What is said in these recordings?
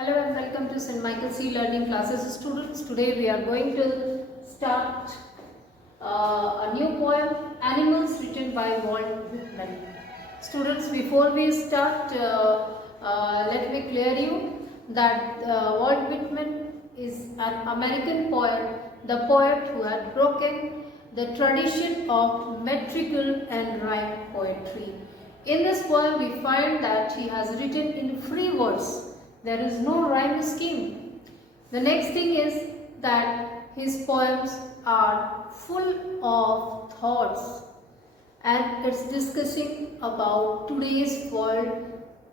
Hello and welcome to St. Michael's Learning Classes students. Today we are going to start a new poem, Animals, written by Walt Whitman. Students, before we start, let me clear you that Walt Whitman is an American poet, the poet who had broken the tradition of metrical and rhyme poetry. In this poem, we find that he has written in free verse. There is no rhyme scheme. The next thing is that his poems are full of thoughts and it's discussing about today's world,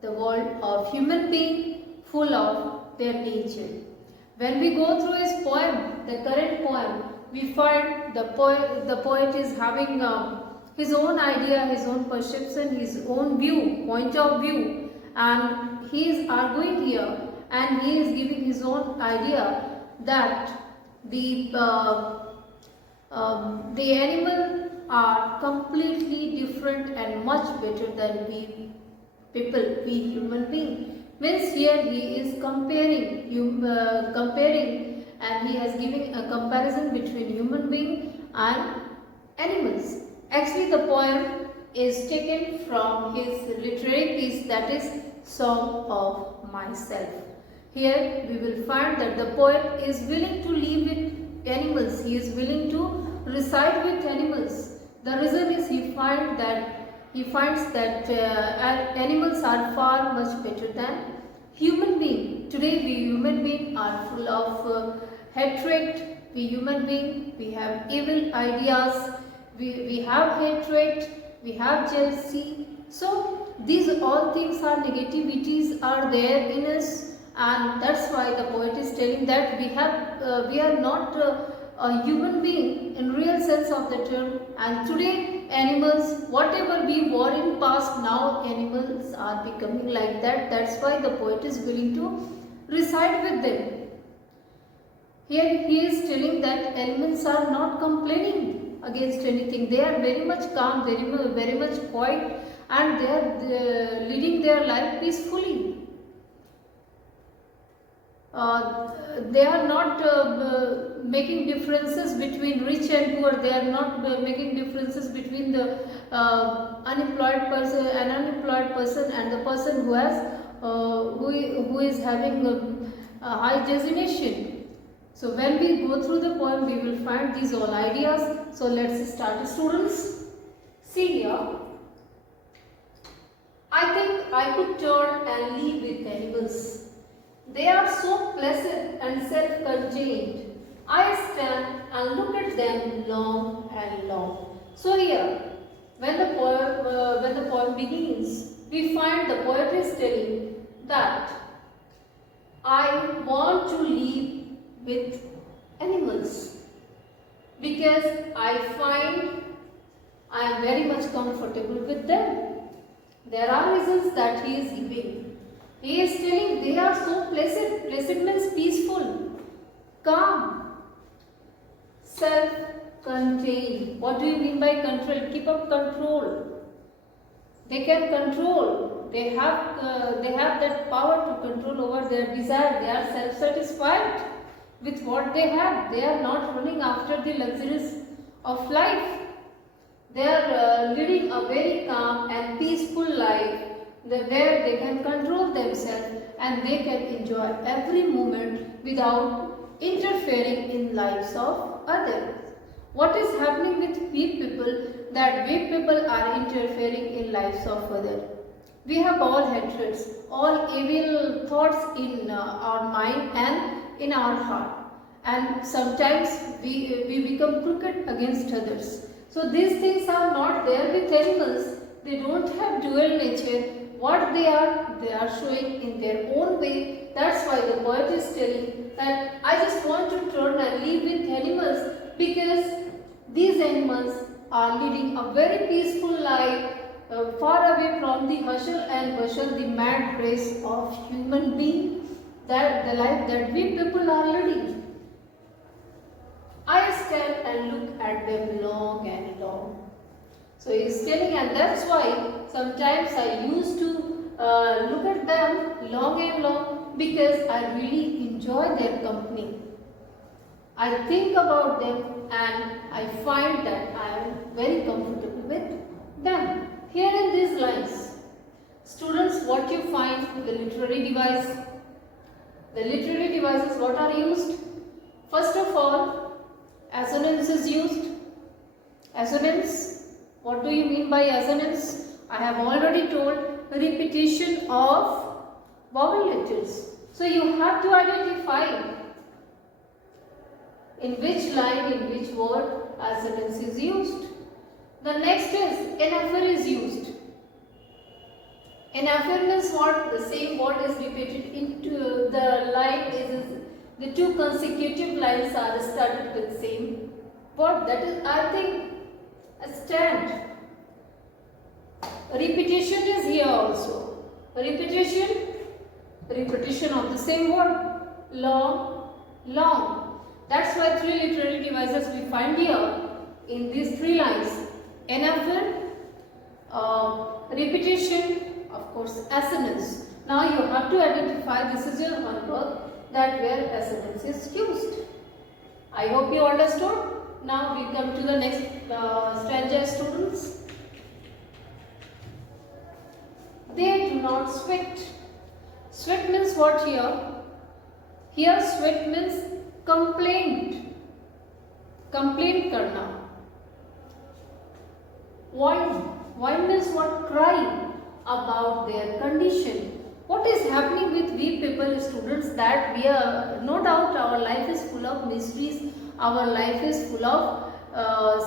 the world of human being full of their nature. When we go through his poem, the current poem, we find the poet is having his own idea, his own perception, his own view, point of view, and he is arguing here and he is giving his own idea that the animal are completely different and much better than we people, we human being. Means here he is comparing and he has given a comparison between human being and animals. Actually the poem is taken from his literary piece, that is Song of Myself. Here we will find that the poet is willing to live with animals, he is willing to reside with animals. The reason is he finds that animals are far much better than human being. Today we human beings are full of hatred, we human beings, we have evil ideas, we have hatred, we have jealousy. So these all things are negativities are there in us, and that's why the poet is telling that we are not a human being in real sense of the term, and today animals, whatever we were in past, now animals are becoming like that. That's why the poet is willing to reside with them. Here he is telling that animals are not complaining against anything. They are very much calm, very much quiet, and they are leading their life peacefully. They are not making differences between rich and poor. They are not making differences between the unemployed person and the person who has who is having a high designation. So when we go through the poem, we will find these all ideas. So let's start, students. See here. I think I could turn and live with animals. They are so pleasant and self-contained. I stand and look at them long and long. So here, when the poem begins, we find the poet is telling that I want to live with animals because I find I am very much comfortable with them. There are reasons that he is giving. He is telling they are so pleasant. Pleasant means peaceful, calm, self-contained. What do you mean by control? Keep up control. They can control. They have that power to control over their desire. They are self-satisfied with what they have. They are not running after the luxuries of life. They are leading a very calm and peaceful life where they can control themselves and they can enjoy every moment without interfering in lives of others. What is happening with weak people? That weak people are interfering in lives of others. We have all hatreds, all evil thoughts in our mind and in our heart, and sometimes we become crooked against others. So these things are not there with animals. They don't have dual nature. What they are showing in their own way. That's why the poet is telling that I just want to turn and live with animals because these animals are leading a very peaceful life, far away from the hustle and bustle, the mad race of human being, that the life that we people are leading. I stand and look at them long and long. So he is telling, and that's why sometimes I used to look at them long and long because I really enjoy their company. I think about them and I find that I am very comfortable with them. Here in these lines, students, what you find? The literary device. The literary devices, what are used? First of all, assonance is used. Assonance. What do you mean by assonance? I have already told, repetition of vowel letters. So you have to identify in which line, in which word assonance is used. The next is anaphor is used. Anaphor means what? The same word is repeated into the line is the two consecutive lines are started with same word. That is, I think, a stand. Repetition is here also. Repetition of the same word. Long, long. That's why three literary devices we find here in these three lines. Anaphor, repetition, of course, assonance. Now you have to identify, this is your homework, that where assonance is used. I hope you understood. Now we come to the next stanza, students. They do not sweat. Sweat means what here? Here sweat means complaint. Complaint karna. Whine means what? Cry about their condition. What is happening with we people, students, that we are, no doubt our life is full of mysteries, our life is full of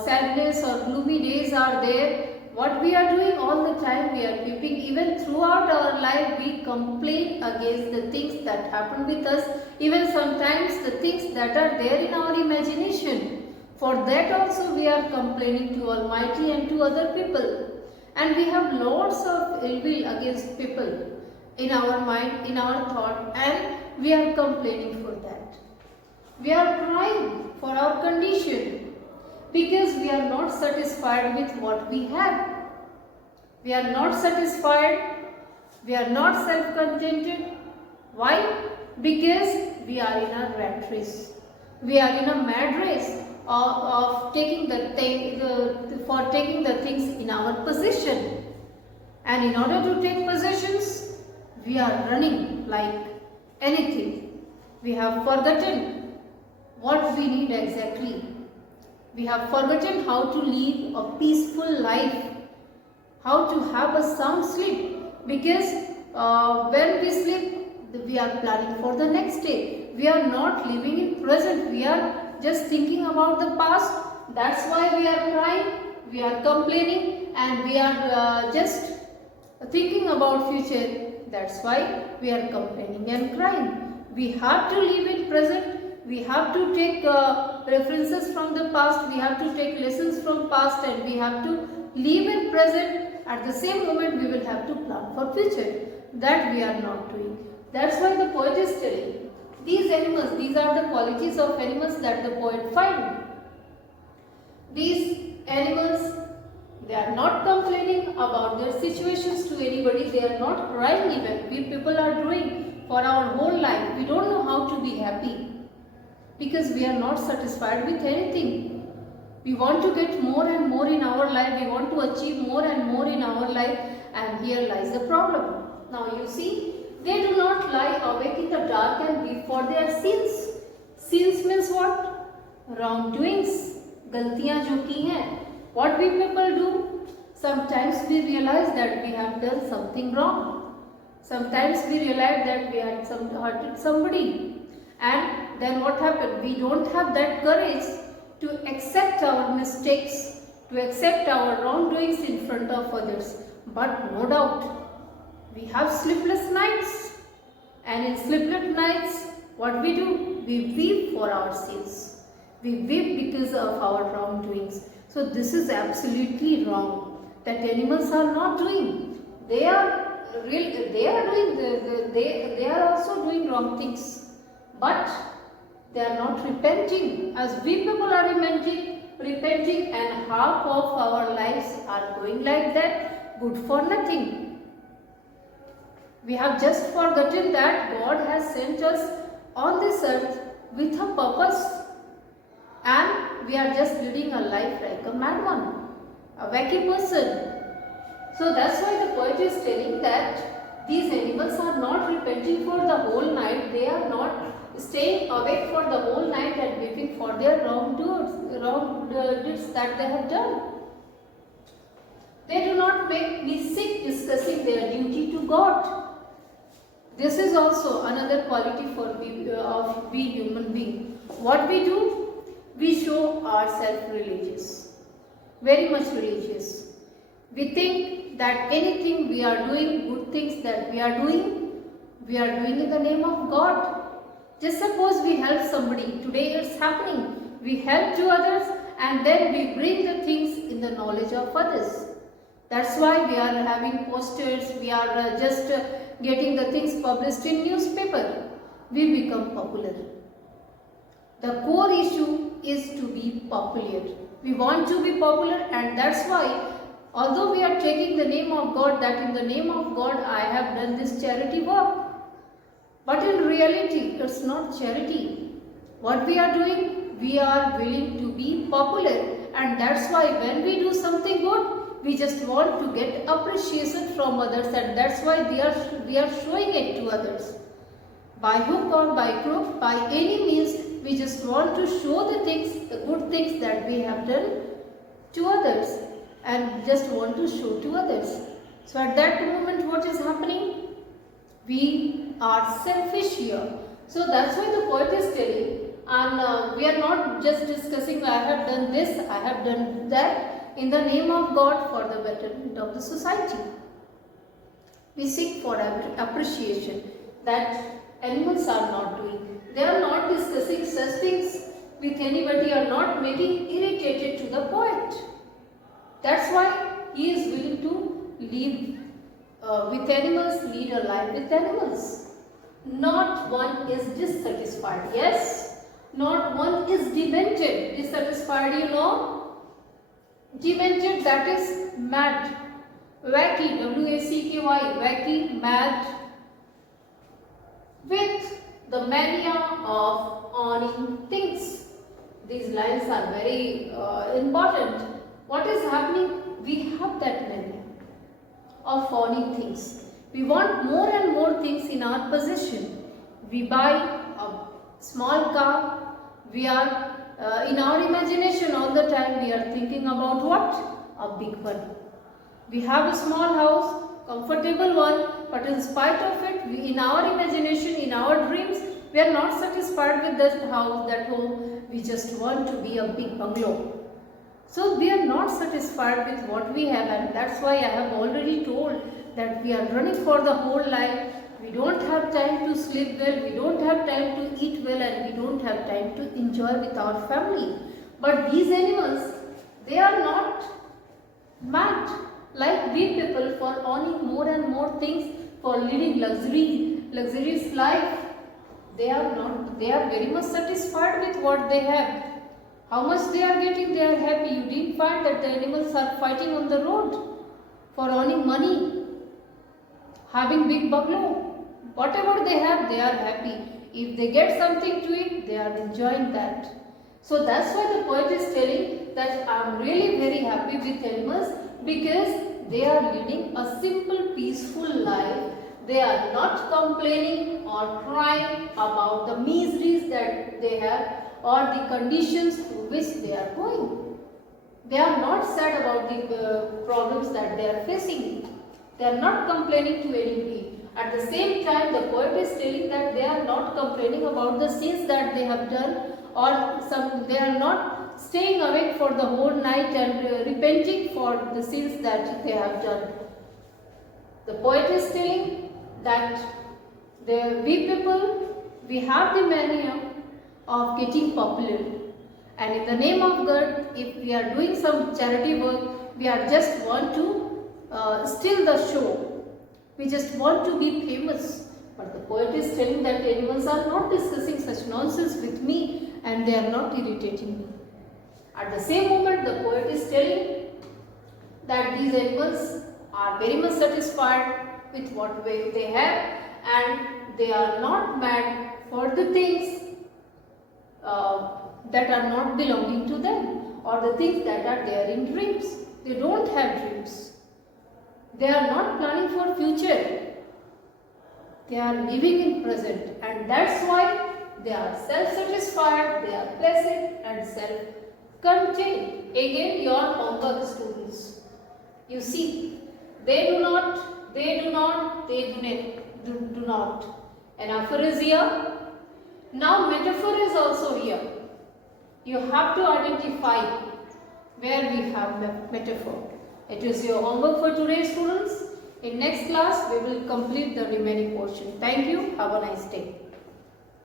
sadness or gloomy days are there. What we are doing all the time, we are keeping, even throughout our life we complain against the things that happen with us, even sometimes the things that are there in our imagination. For that also we are complaining to Almighty and to other people. And we have lots of ill will against people in our mind, in our thought, and we are complaining for that. We are crying for our condition because we are not satisfied with what we have. We are not satisfied, we are not self-contented. Why? Because we are in a rat race. We are in a mad race of taking for taking the things in our possession. And in order to take possessions, we are running like anything. We have forgotten what we need exactly. We have forgotten how to live a peaceful life, how to have a sound sleep, because when we sleep, we are planning for the next day. We are not living in present. We are just thinking about the past. That's why we are crying, we are complaining, and we are just thinking about future. That's why we are complaining and crying. We have to live in present. We have to take references from the past. We have to take lessons from past, and we have to live in present. At the same moment, we will have to plan for future. That we are not doing. That's why the poet is telling. These animals, these are the qualities of animals that the poet finds. These animals, they are not complaining about their situations to anybody. They are not crying even. We people are doing for our whole life. We don't know how to be happy because we are not satisfied with anything. We want to get more and more in our life. We want to achieve more and more in our life, and here lies the problem. Now you see, they do not lie awake in the dark and weep for their sins. Sins means what? Wrongdoings. Galtiyan jo ki hain. What we people do? Sometimes we realize that we have done something wrong. Sometimes we realize that we had hurted somebody. And then what happened? We don't have that courage to accept our mistakes, to accept our wrongdoings in front of others. But no doubt, we have sleepless nights, and in sleepless nights, what we do? We weep for our sins. We weep because of our wrongdoings. So this is absolutely wrong. That animals are not doing. They are also doing wrong things, but they are not repenting. As we people are repenting, and half of our lives are going like that, good for nothing. We have just forgotten that God has sent us on this earth with a purpose, and we are just leading a life like a madman, a wacky person. So that's why the poet is telling that these animals are not repenting for the whole night. They are not staying awake for the whole night and weeping for their wrong deeds that they have done. They do not make me sick discussing their duty to God. This is also another quality of being human being. What we do, we show ourselves religious, very much religious. We think that anything we are doing, good things that we are doing in the name of God. Just suppose we help somebody. Today it's happening. We help to others and then we bring the things in the knowledge of others. That's why we are having posters, we are just getting the things published in newspaper. We become popular. The core issue is to be popular. We want to be popular, and that's why, although we are taking the name of God, that in the name of God I have done this charity work. But in reality, it's not charity. What we are doing, we are willing to be popular, and that's why when we do something good, we just want to get appreciation from others, and that's why we are showing it to others. By hook or by crook, by any means, we just want to show the things, the good things that we have done to others, and just want to show to others. So at that moment, what is happening? We are selfish here. So that's why the poet is telling, and we are not just discussing, I have done this, I have done that, in the name of God for the betterment of the society. We seek for appreciation that animals are not doing. They are not discussing such things with anybody, are not making irritated to the poet. That's why he is willing to live with animals, lead a life with animals. Not one is dissatisfied. Yes, not one is demented. Dissatisfied, you know. Demented, that is mad. Wacky, W-A-C-K-Y, wacky, mad. With the mania of owning things. These lines are very important. What is happening? We have that mania of owning things. We want more and more things in our possession. We buy a small car. We are in our imagination all the time we are thinking about what? A big one. We have a small house, comfortable one, but in spite of it, in our imagination, in our dreams, we are not satisfied with that house, that home. We just want to be a big bungalow. So we are not satisfied with what we have, and that's why I have already told that we are running for the whole life. We don't have time to sleep well, we don't have time to eat well, and we don't have time to enjoy with our family. But these animals, they are not mad like we people for owning more and more things, for living luxurious life. They are not, they are very much satisfied with what they have. How much they are getting, they are happy. You didn't find that the animals are fighting on the road for earning money, having big bungalow. Whatever they have, they are happy. If they get something to eat, they are enjoying that. So that's why the poet is telling that I am really very happy with animals, because they are leading a simple, peaceful life. They are not complaining or crying about the miseries that they have or the conditions through which they are going. They are not sad about the problems that they are facing. They are not complaining to anybody. At the same time, the poet is telling that they are not complaining about the sins that they have done, or they are not staying awake for the whole night and repenting for the sins that they have done. The poet is telling that we people, we have the mania of getting popular, and in the name of God, if we are doing some charity work, we are just want to steal the show. We just want to be famous. But the poet is telling that animals are not discussing such nonsense with me, and they are not irritating me. At the same moment, the poet is telling that these animals are very much satisfied with what they have, and they are not mad for the things that are not belonging to them, or the things that are there in dreams. They don't have dreams. They are not planning for future. They are living in present, and that's why they are self-satisfied, they are pleasant and self-contained. Again, your homework, students. You see, they do not, do not. Anaphor is here. Now metaphor is also here. You have to identify where we have metaphor. It is your homework for today, students. In next class, we will complete the remaining portion. Thank you. Have a nice day.